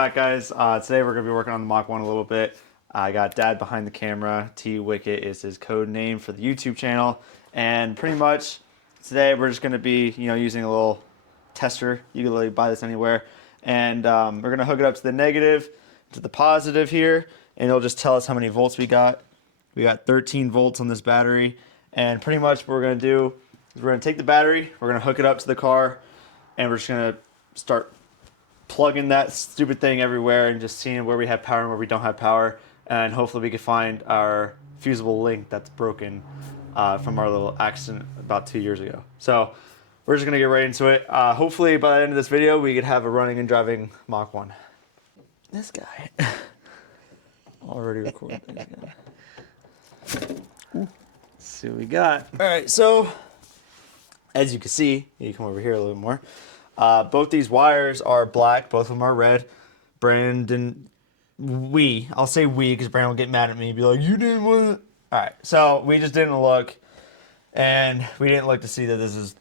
back, guys. Today we're going to be working on the Mach 1 a little bit. I got Dad behind the camera. T-Wicket is his code name for the YouTube channel. And pretty much today we're just going to be, using a little tester. You can literally buy this anywhere. And we're going to hook it up to the negative, to the positive here, and it'll just tell us how many volts we got. We got 13 volts on this battery. And pretty much what we're going to do is we're going to take the battery, we're going to hook it up to the car, and we're just going to start plugging that stupid thing everywhere and just seeing where we have power and where we don't have power, and hopefully we can find our fusible link that's broken from our little accident about 2 years ago. So we're just gonna get right into it. Hopefully by the end of this video we could have a running and driving Mach 1. This guy already recording. Let's see what we got. All right, so as you can see, you come over here a little bit more. Both these wires are black. Both of them are red. Brandon, I'll say we because Brandon will get mad at me and be like, you didn't want it. All right, so we just didn't look, and we didn't look to see that this is,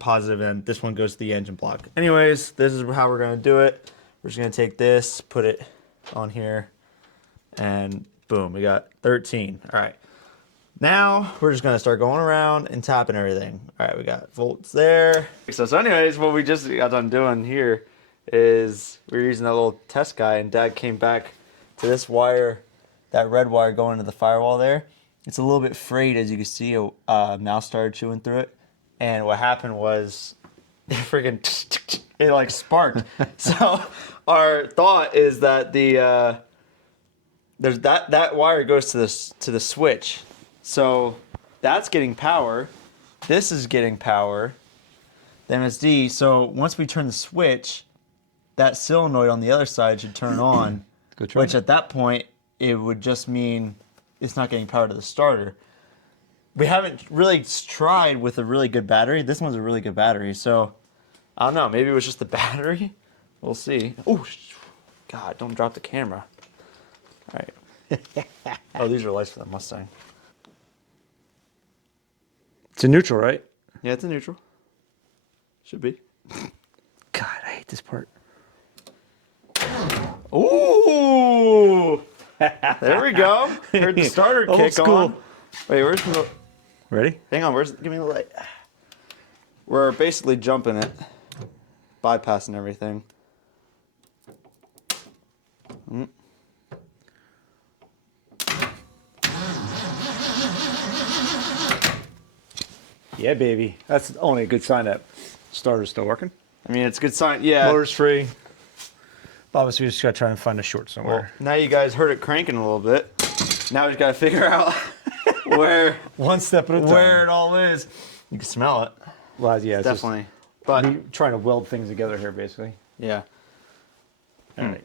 positive, and this one goes to the engine block. Anyways, this is how we're going to do it. We're just going to take this, put it on here, and boom, we got 13. All right. Now, we're just going to start going around and tapping everything. All right, we got volts there. So anyways, what we just got done doing here is we were using that little test guy, and Dad came back to this wire, that red wire going into the firewall there. It's a little bit frayed, as you can see. A mouse started chewing through it. And what happened was it freaking, it like sparked. So our thought is that there's that wire goes to the switch. So that's getting power. This is getting power. The MSD. So once we turn the switch, that solenoid on the other side should turn on, which at that point, it would just mean it's not getting power to the starter. We haven't really tried with a really good battery. This one's a really good battery. So I don't know. Maybe it was just the battery. We'll see. Oh, God, don't drop the camera. All right. Oh, these are lights for the Mustang. It's a neutral, right? Yeah, it's a neutral. Should be. God, I hate this part. Ooh! There we go. Heard the starter kick on. Wait, where's the... Ready? Hang on, give me the light. We're basically jumping it. Bypassing everything. Yeah, baby. That's only a good sign that starter's still working. I mean, it's a good sign. Yeah. Motor's free. Obviously, we just got to try and find a short somewhere. Well, now you guys heard it cranking a little bit. Now we've got to figure out where one step at a time. Where it all is. You can smell it. Well, yeah, it's definitely. But trying to weld things together here, basically. Yeah. All right.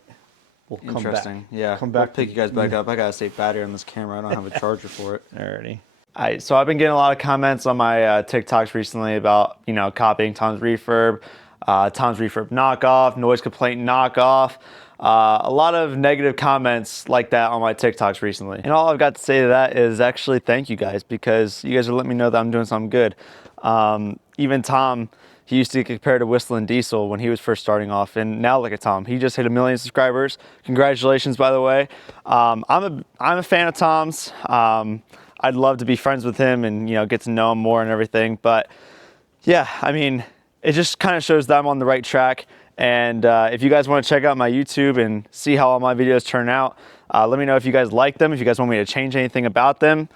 We'll come Interesting. back. Yeah. Come back. We'll pick you guys back up. I got a safe battery on this camera. I don't have a charger for it. Alrighty. All right, so I've been getting a lot of comments on my TikToks recently about, copying Tom's Refurb, Tom's Refurb knockoff, noise complaint knockoff. A lot of negative comments like that on my TikToks recently. And all I've got to say to that is actually thank you guys, because you guys are letting me know that I'm doing something good. Even Tom, he used to get compared to Whistling Diesel when he was first starting off, and now look at Tom. He just hit 1 million subscribers. Congratulations, by the way. I'm a fan of Tom's. I'd love to be friends with him and, get to know him more and everything. But yeah, I mean, it just kind of shows that I'm on the right track. And if you guys want to check out my YouTube and see how all my videos turn out, let me know if you guys like them, if you guys want me to change anything about them.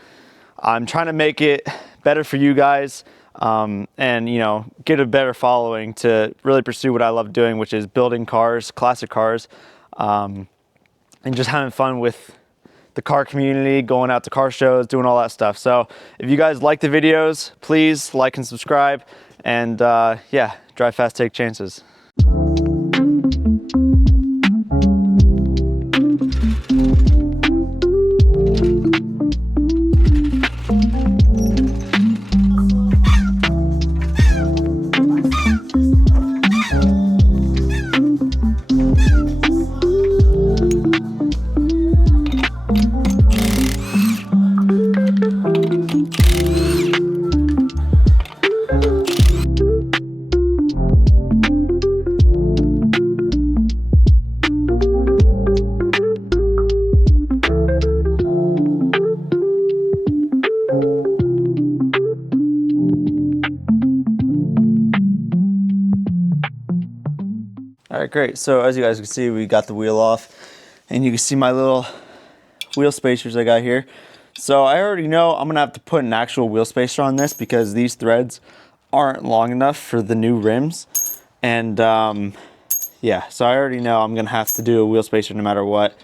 I'm trying to make it better for you guys and, get a better following to really pursue what I love doing, which is building cars, classic cars, and just having fun with the car community, going out to car shows, doing all that stuff. So if you guys like the videos, please like and subscribe. And yeah, drive fast, take chances. All right, great. So as you guys can see, we got the wheel off, and you can see my little wheel spacers I got here. So I already know I'm gonna have to put an actual wheel spacer on this because these threads aren't long enough for the new rims. And yeah, so I already know I'm gonna have to do a wheel spacer no matter what.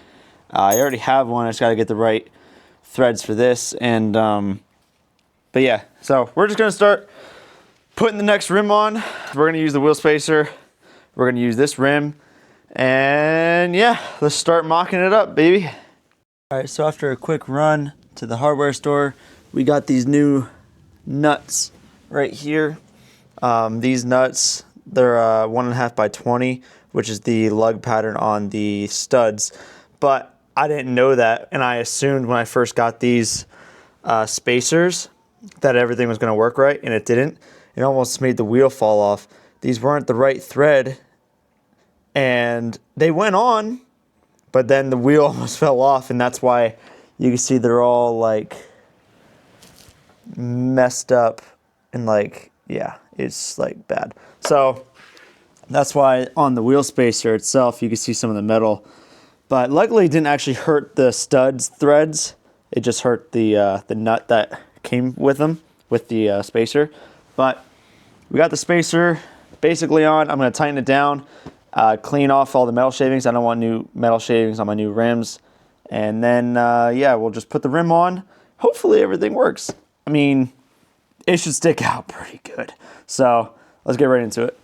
I already have one, I just gotta get the right threads for this. And but yeah, so we're just gonna start putting the next rim on. We're gonna use the wheel spacer. We're gonna use this rim. And yeah, let's start mocking it up, baby. All right, so after a quick run to the hardware store, we got these new nuts right here. These nuts, they're 1.5 by 20, which is the lug pattern on the studs. But I didn't know that, and I assumed when I first got these spacers that everything was gonna work right, and it didn't. It almost made the wheel fall off. These weren't the right thread, and they went on, but then the wheel almost fell off, and that's why you can see they're all like messed up and like, yeah, it's like bad. So that's why on the wheel spacer itself, you can see some of the metal, but luckily it didn't actually hurt the studs threads. It just hurt the nut that came with them, with the spacer. But we got the spacer basically on. I'm gonna tighten it down. Clean off all the metal shavings. I don't want new metal shavings on my new rims. And then, yeah, we'll just put the rim on. Hopefully everything works. I mean, it should stick out pretty good. So let's get right into it.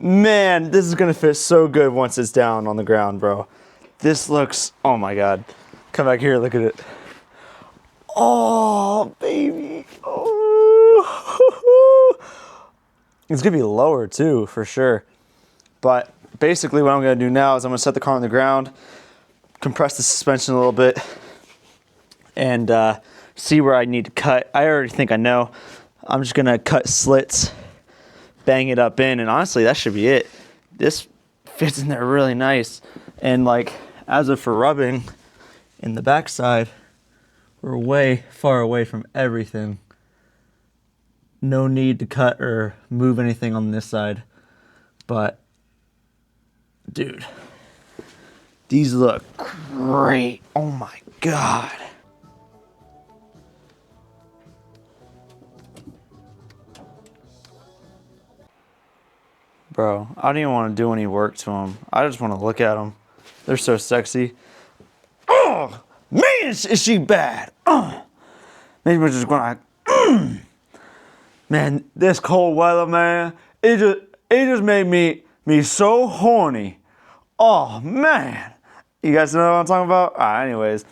Man, this is gonna fit so good once it's down on the ground, bro. This looks, oh my God. Come back here, look at it. Oh, baby. Oh. It's gonna be lower too, for sure. But basically what I'm gonna do now is I'm gonna set the car on the ground, compress the suspension a little bit, and see where I need to cut. I already think I know. I'm just gonna cut slits, bang it up in, and honestly, that should be it. This fits in there really nice. And like, as of for rubbing in the backside, we're way far away from everything. No need to cut or move anything on this side. But, dude, these look great. Oh my God. Bro, I don't even want to do any work to them. I just want to look at them. They're so sexy. Oh, man, is she bad. Oh, maybe we're just going to, man, this cold weather, man, it just made me so horny. Oh, man. You guys know what I'm talking about? Anyways,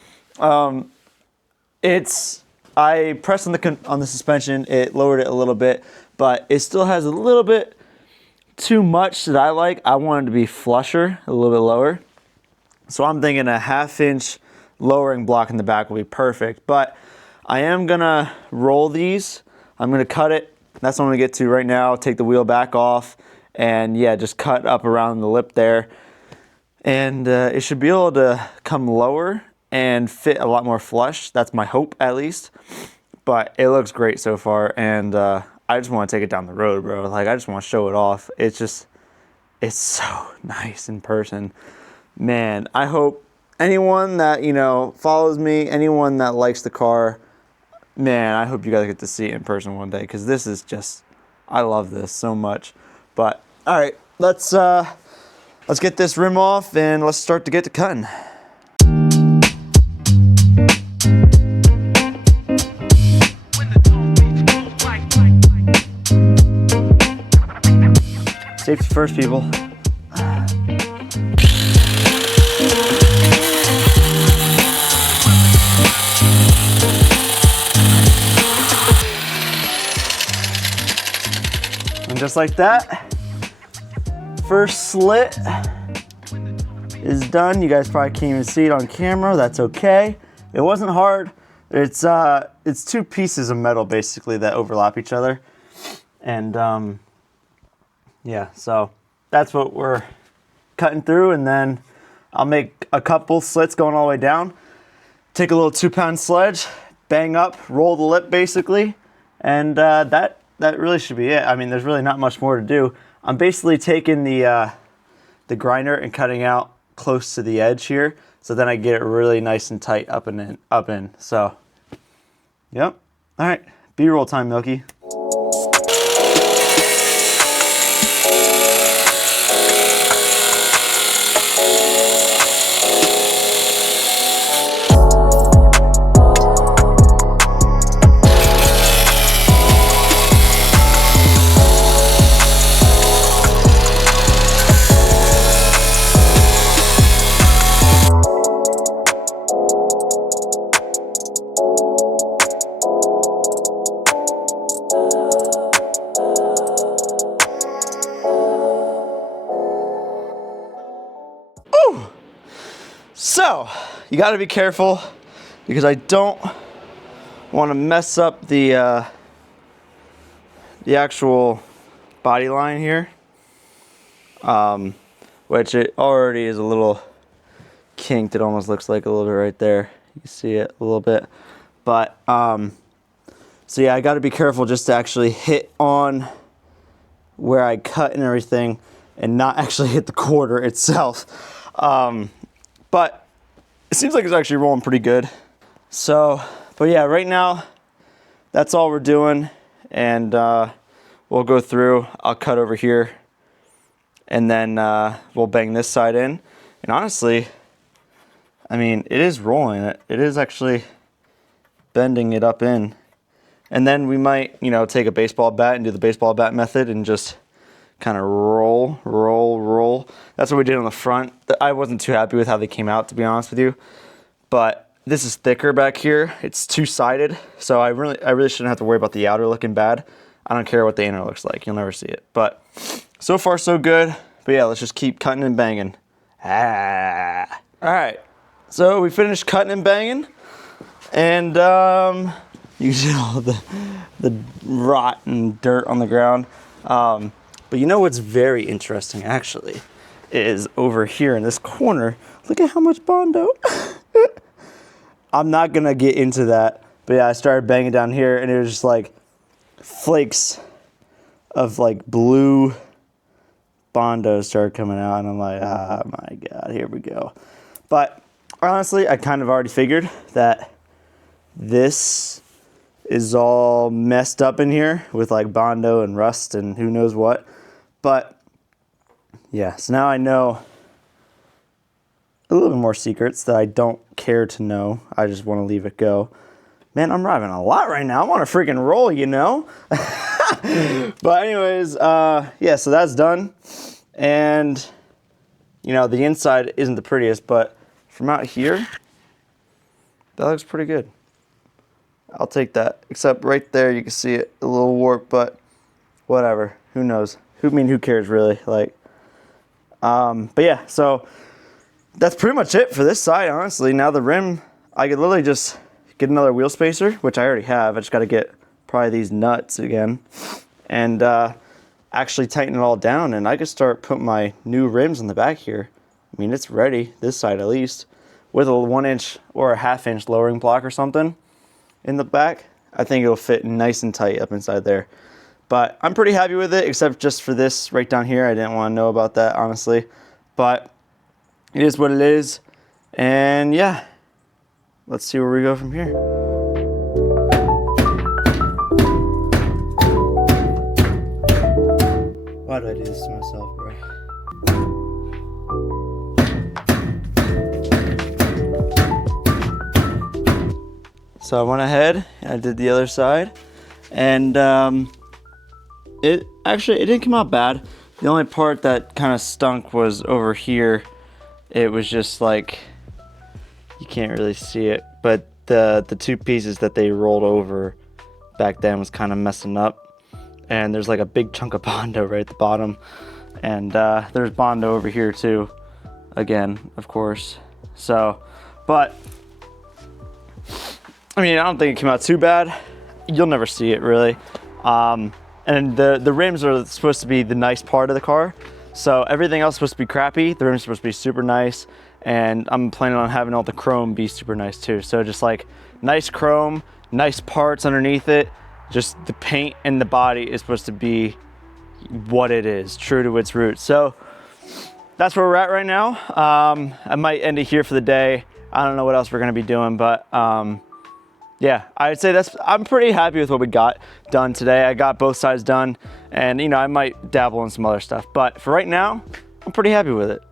I pressed on the suspension. It lowered it a little bit, but it still has a little bit too much that I like. I want it to be flusher, a little bit lower. So I'm thinking a 1/2 inch lowering block in the back will be perfect. But I am gonna roll these. I'm gonna cut it. That's what I'm gonna get to right now. Take the wheel back off, and yeah, just cut up around the lip there. And it should be able to come lower and fit a lot more flush. That's my hope, at least. But it looks great so far, and I just want to take it down the road, bro. Like, I just want to show it off. It's so nice in person. Man, I hope anyone that, you know, follows me, anyone that likes the car, man, I hope you guys get to see it in person one day, because this is just, I love this so much. But, all right, let's get this rim off, and let's start to get to cutting. Safety first, people. And just like that, first slit is done. You guys probably can't even see it on camera. That's okay. It wasn't hard. It's two pieces of metal basically that overlap each other. And yeah, so that's what we're cutting through, and then I'll make a couple slits going all the way down. Take a little 2-pound sledge, bang up, roll the lip basically, and that really should be it. I mean, there's really not much more to do. I'm basically taking the grinder and cutting out close to the edge here, so then I get it really nice and tight up and in. So, yep. All right, B-roll time, Milky. So, you got to be careful because I don't want to mess up the actual body line here, which it already is a little kinked. It almost looks like a little bit right there. You can see it a little bit, but so yeah, I got to be careful just to actually hit on where I cut and everything, and not actually hit the quarter itself. But it seems like it's actually rolling pretty good. So, but yeah, right now, that's all we're doing. And we'll go through, I'll cut over here, and then we'll bang this side in. And honestly, I mean, it is rolling. It is actually bending it up in. And then we might, you know, take a baseball bat and do the baseball bat method and just kind of roll. That's what we did on the front. I wasn't too happy with how they came out, to be honest with you. But this is thicker back here. It's two-sided, so I really shouldn't have to worry about the outer looking bad. I don't care what the inner looks like. You'll never see it. But so far, so good. But yeah, let's just keep cutting and banging. All right. So we finished cutting and banging, and you can see all the rot and dirt on the ground. But you know what's very interesting, actually, is over here in this corner. Look at how much Bondo. I'm not going to get into that. But yeah, I started banging down here, and it was just like flakes of like blue Bondo started coming out. And I'm like, oh my God, here we go. But honestly, I kind of already figured that this is all messed up in here with like Bondo and rust and who knows what. But yeah, so now I know a little bit more secrets that I don't care to know. I just want to leave it go. Man, I'm driving a lot right now. I'm on a freaking roll, you know? But anyways, yeah, so that's done. And, you know, the inside isn't the prettiest, but from out here, that looks pretty good. I'll take that. Except right there, you can see it a little warped, but whatever. Who knows? Who cares really? Like, but yeah, so that's pretty much it for this side, honestly. Now the rim, I could literally just get another wheel spacer, which I already have. I just got to get probably these nuts again and actually tighten it all down, and I could start putting my new rims in the back here. I mean, it's ready, this side at least, with a 1-inch or a 1/2-inch lowering block or something in the back. I think it'll fit nice and tight up inside there. But I'm pretty happy with it, except just for this right down here. I didn't want to know about that, honestly. But it is what it is. And yeah, let's see where we go from here. Why do I do this to myself, bro? So I went ahead and I did the other side, and it didn't come out bad. The only part that kind of stunk was over here. It was just like, you can't really see it, but the two pieces that they rolled over back then was kind of messing up, and there's like a big chunk of Bondo right at the bottom, and there's Bondo over here too. again, of course. So, but I mean, I don't think it came out too bad. You'll never see it really. And the rims are supposed to be the nice part of the car. So everything else is supposed to be crappy. The rims are supposed to be super nice. And I'm planning on having all the chrome be super nice too. So just like nice chrome, nice parts underneath it. Just the paint and the body is supposed to be what it is, true to its roots. So that's where we're at right now. I might end it here for the day. I don't know what else we're gonna be doing, but yeah, I'd say I'm pretty happy with what we got done today. I got both sides done, and you know, I might dabble in some other stuff, but for right now, I'm pretty happy with it.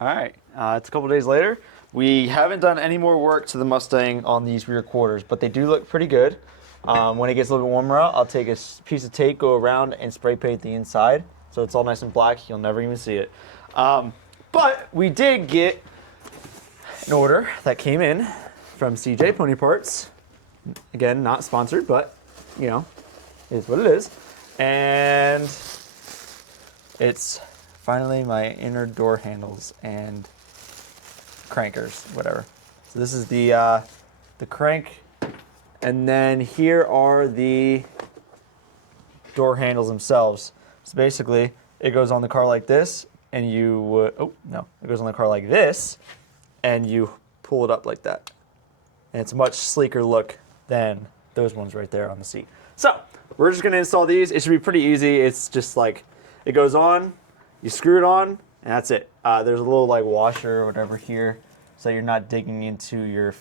All right, it's a couple days later. We haven't done any more work to the Mustang on these rear quarters, but they do look pretty good. When it gets a little bit warmer out, I'll take a piece of tape, go around and spray paint the inside, so it's all nice and black. You'll never even see it. But we did get an order that came in from CJ Pony Parts. Again, not sponsored, but you know, it is what it is. And it's finally my inner door handles and crankers, whatever. So this is the crank, and then here are the door handles themselves. So basically, it goes on the car like this, and you would, oh no, it goes on the car like this, and you pull it up like that. And it's a much sleeker look than those ones right there on the seat. So we're just gonna install these. It should be pretty easy. It's just like, it goes on, you screw it on, and that's it. There's a little like washer or whatever here, so you're not digging into your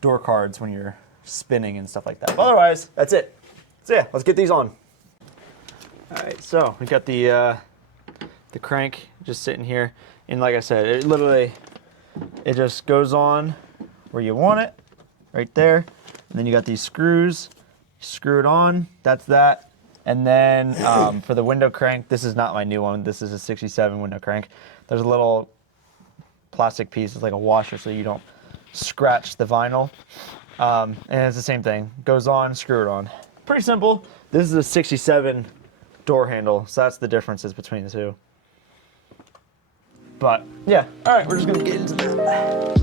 door cards when you're spinning and stuff like that. But otherwise, that's it. So yeah, let's get these on. All right, so we got the crank just sitting here, and like I said, it just goes on where you want it, right there. And then you got these screws. You screw it on. That's that. And then for the window crank, this is not my new one. This is a 67 window crank. There's a little plastic piece. It's like a washer so you don't scratch the vinyl. And it's the same thing. Goes on, screw it on. Pretty simple. This is a 67 door handle, so that's the differences between the two. But yeah, all right, we're just gonna get into that.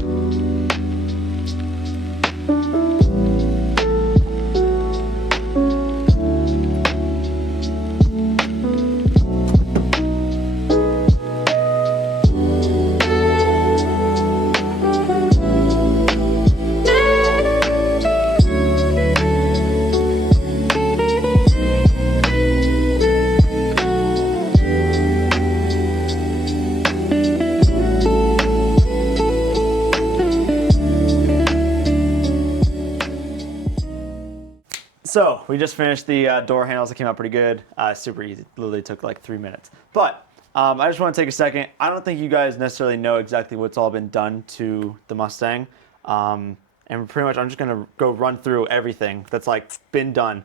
So we just finished the door handles. It came out pretty good. Super easy. Literally took like 3 minutes. But I just want to take a second. I don't think you guys necessarily know exactly what's all been done to the Mustang. And pretty much I'm just going to go run through everything that's like been done.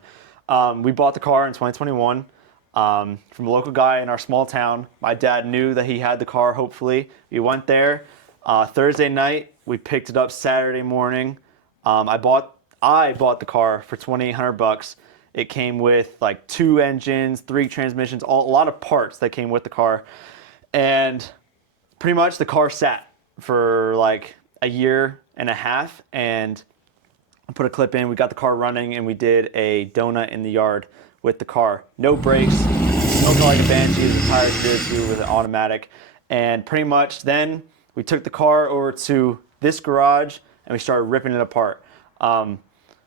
We bought the car in 2021 from a local guy in our small town. My dad knew that he had the car, hopefully. We went there Thursday night. We picked it up Saturday morning. I bought the car for $2,800. It came with like 2 engines, 3 transmissions, a lot of parts that came with the car. And pretty much the car sat for like a year and a half, and I put a clip in. We got the car running, and we did a donut in the yard with the car. No brakes, smoking like a banshee. The tires did too with an automatic. And pretty much then we took the car over to this garage, and we started ripping it apart.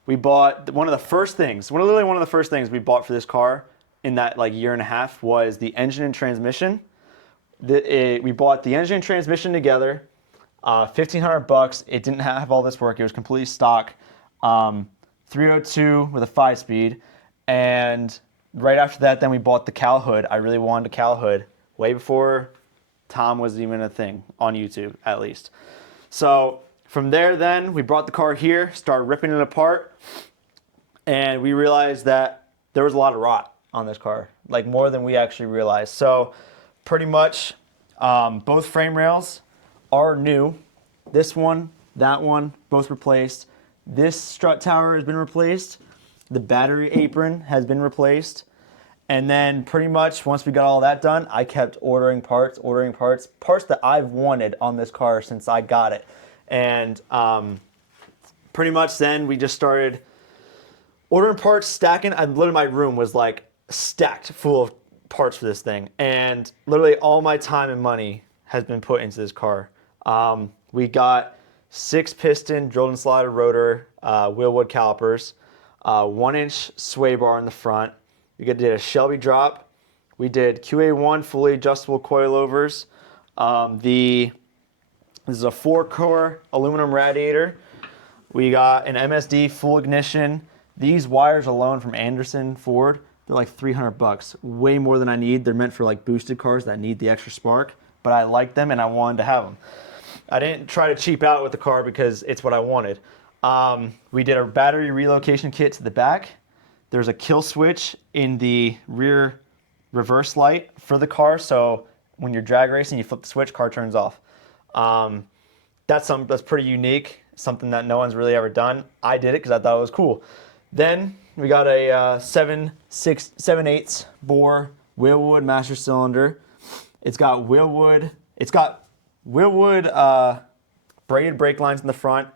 We bought one of the first things we bought for this car in that like year and a half was the engine and transmission. We bought the engine and transmission together, $1,500. It didn't have all this work. It was completely stock, 302 with a 5-speed. And right after that, then we bought the cowl hood. I really wanted a cowl hood way before Tom was even a thing on YouTube, at least. So from there, then we brought the car here, started ripping it apart, and we realized that there was a lot of rot on this car, like more than we actually realized. So pretty much both frame rails are new. This one, that one, both replaced. This strut tower has been replaced. The battery apron has been replaced. And then pretty much once we got all that done, I kept ordering parts that I've wanted on this car since I got it. And pretty much then we just started ordering parts, stacking. Literally my room was like stacked full of parts for this thing. And literally all my time and money has been put into this car. We got 6-piston drilled and slotted rotor wheel wood calipers, 1-inch sway bar in the front. We did a Shelby drop. We did QA1 fully adjustable coilovers. This is a 4-core aluminum radiator. We got an MSD full ignition. These wires alone from Anderson Ford, they're like $300, way more than I need. They're meant for like boosted cars that need the extra spark, but I like them and I wanted to have them. I didn't try to cheap out with the car because it's what I wanted. We did a battery relocation kit to the back. There's a kill switch in the rear reverse light for the car, so when you're drag racing, you flip the switch, car turns off. That's something that's pretty unique, something that no one's really ever done. I did it because I thought it was cool. Then we got a 7/8 bore wheelwood master cylinder. It's got wheelwood braided brake lines in the front.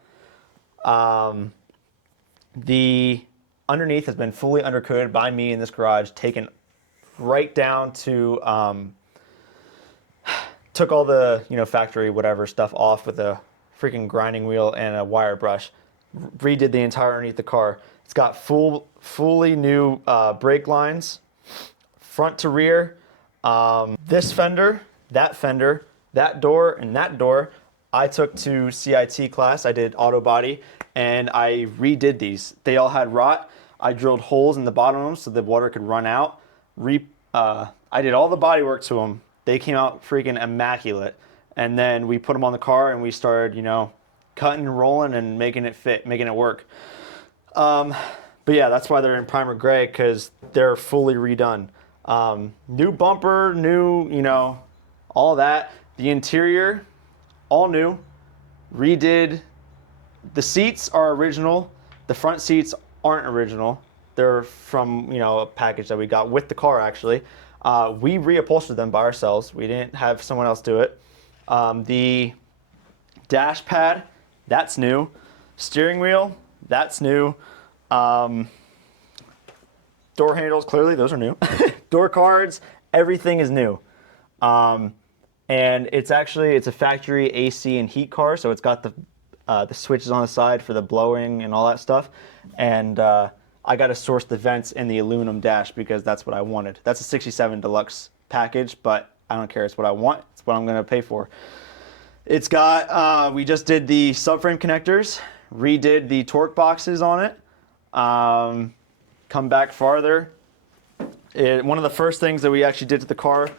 The underneath has been fully undercoated by me in this garage, taken right down to took all the factory whatever stuff off with a freaking grinding wheel and a wire brush. Redid the entire underneath the car. It's got fully new brake lines, front to rear. This fender, that door, and that door, I took to CIT class. I did auto body, and I redid these. They all had rot. I drilled holes in the bottom of them so the water could run out. I did all the body work to them. They came out freaking immaculate. And then we put them on the car and we started, cutting and rolling and making it fit, making it work. But yeah, that's why they're in primer gray, because they're fully redone. New bumper, new, all that. The interior, all new. Redid. The seats are original. The front seats aren't original. They're from, a package that we got with the car, actually. We reupholstered them by ourselves. We didn't have someone else do it. The dash pad, that's new. Steering wheel, that's new. Door handles, clearly, those are new. Door cards, everything is new. And it's a factory AC and heat car, so it's got the switches on the side for the blowing and all that stuff. And I got to source the vents in the aluminum dash because that's what I wanted. That's a 67 Deluxe package, but I don't care. It's what I want. It's what I'm going to pay for. It's got, we just did the subframe connectors, redid the torque boxes on it. Come back farther. One of the first things that we actually did to the car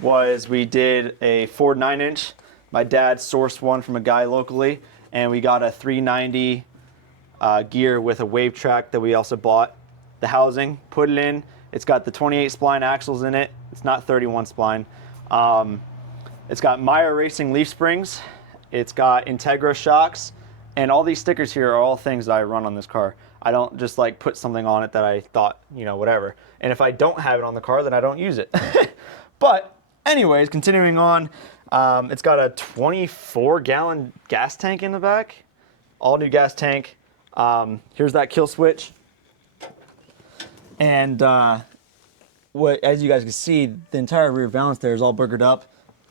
was we did a Ford 9-inch. My dad sourced one from a guy locally, and we got a 390 gear with a wave track that we also bought. The housing, put it in. It's got the 28 spline axles in it. It's not 31 spline. It's got Meyer Racing leaf springs. It's got Integra shocks. And all these stickers here are all things that I run on this car. I don't just like put something on it that I thought, whatever. And if I don't have it on the car, then I don't use it. But anyways, continuing on, it's got a 24-gallon gas tank in the back. All new gas tank. Here's that kill switch. And as you guys can see, the entire rear valance there is all boogered up.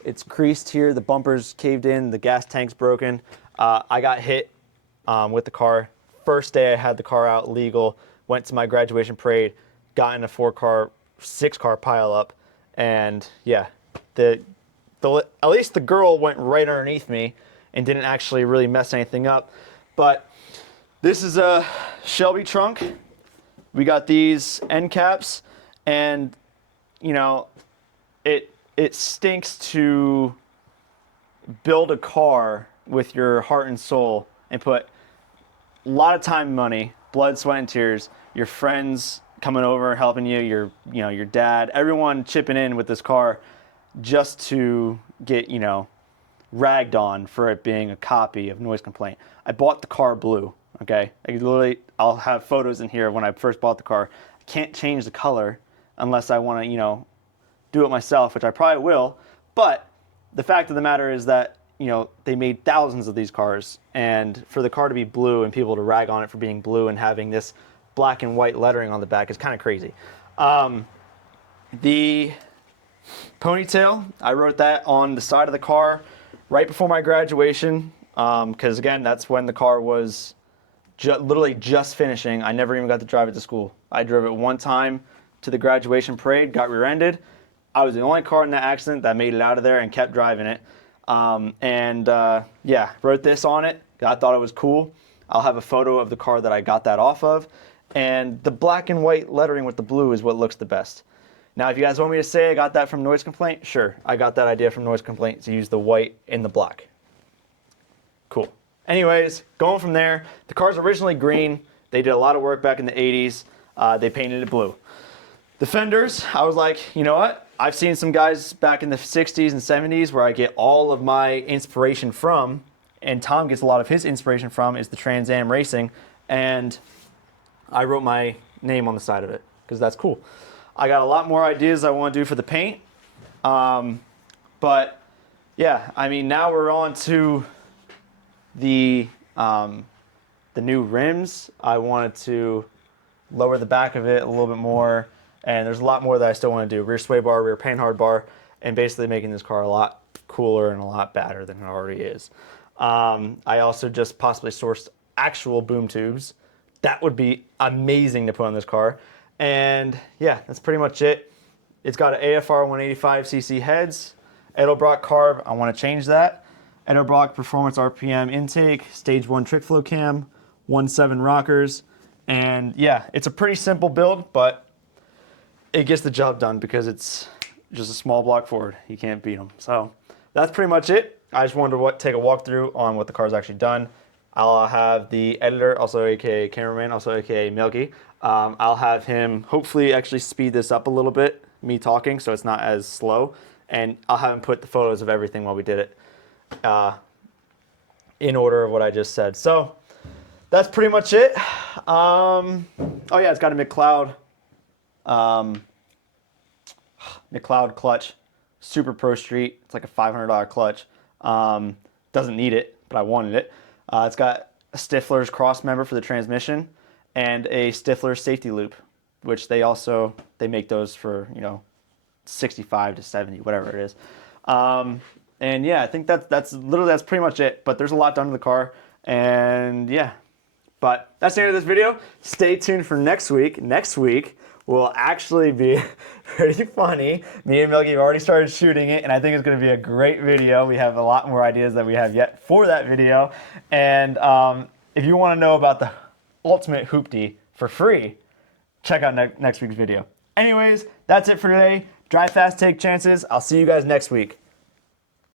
It's creased here. The bumper's caved in. The gas tank's broken. I got hit with the car. First day I had the car out legal. Went to my graduation parade. Got in a 6-car pileup. And yeah, at least the girl went right underneath me and didn't actually really mess anything up. But this is a Shelby trunk. We got these end caps, and it stinks to build a car with your heart and soul and put a lot of time and money, blood, sweat, and tears, your friends coming over helping you, your dad, everyone chipping in with this car just to get, ragged on for it being a copy of Noise Complaint. I bought the car blue, okay? I'll have photos in here of when I first bought the car. I can't change the color unless I want to, you know, do it myself, which I probably will. But the fact of the matter is that, you know, they made thousands of these cars, and for the car to be blue and people to rag on it for being blue and having this black and white lettering on the back is kind of crazy. The ponytail, I wrote that on the side of the car right before my graduation, because again, that's when the car was literally just finishing. I never even got to drive it to school. I drove it one time to the graduation parade, got rear-ended. I was the only car in that accident that made it out of there and kept driving it. Yeah, wrote this on it. I thought it was cool. I'll have a photo of the car that I got that off of. And the black and white lettering with the blue is what looks the best. Now, if you guys want me to say I got that from Noise Complaint, sure. I got that idea from Noise Complaint to use the white in the black. Cool. Anyways, going from there, the car's originally green. They did a lot of work back in the 80s. They painted it blue. The fenders, I was like, you know what? I've seen some guys back in the 60s and 70s where I get all of my inspiration from, and Tom gets a lot of his inspiration from, is the Trans Am racing. And I wrote my name on the side of it because that's cool. I got a lot more ideas I want to do for the paint. But yeah, I mean, now we're on to the new rims. I wanted to lower the back of it a little bit more, and there's a lot more that I still want to do. Rear sway bar, rear panhard bar, and basically making this car a lot cooler and a lot badder than it already is. I also just possibly sourced actual boom tubes. That would be amazing to put on this car. And yeah, that's pretty much it. It's got an AFR 185cc heads, Edelbrock carb, I want to change that. Edelbrock performance RPM intake, stage 1 trick flow cam, 1.7 rockers. And yeah, it's a pretty simple build, but it gets the job done because it's just a small block Ford. You can't beat them. So that's pretty much it. I just wanted to take a walkthrough on what the car's actually done. I'll have the editor, also aka cameraman, also aka Milky. I'll have him hopefully actually speed this up a little bit, me talking, so it's not as slow. And I'll have him put the photos of everything while we did it in order of what I just said. So that's pretty much it. Oh yeah, it's got a McLeod clutch, Super Pro Street. It's like a $500 clutch. Doesn't need it, but I wanted it. It's got a Stifler's cross member for the transmission and a Stifler safety loop, which they make those for, you know, 65 to 70, whatever it is. And yeah, I think that's pretty much it. But there's a lot done to the car, and yeah. But that's the end of this video. Stay tuned for next week. Next week will actually be pretty funny. Me and Milky have already started shooting it, and I think it's going to be a great video. We have a lot more ideas that we have yet for that video. And if you want to know about the ultimate hoopty for free, check out next week's video. Anyways, that's it for today. Drive fast, take chances. I'll see you guys next week.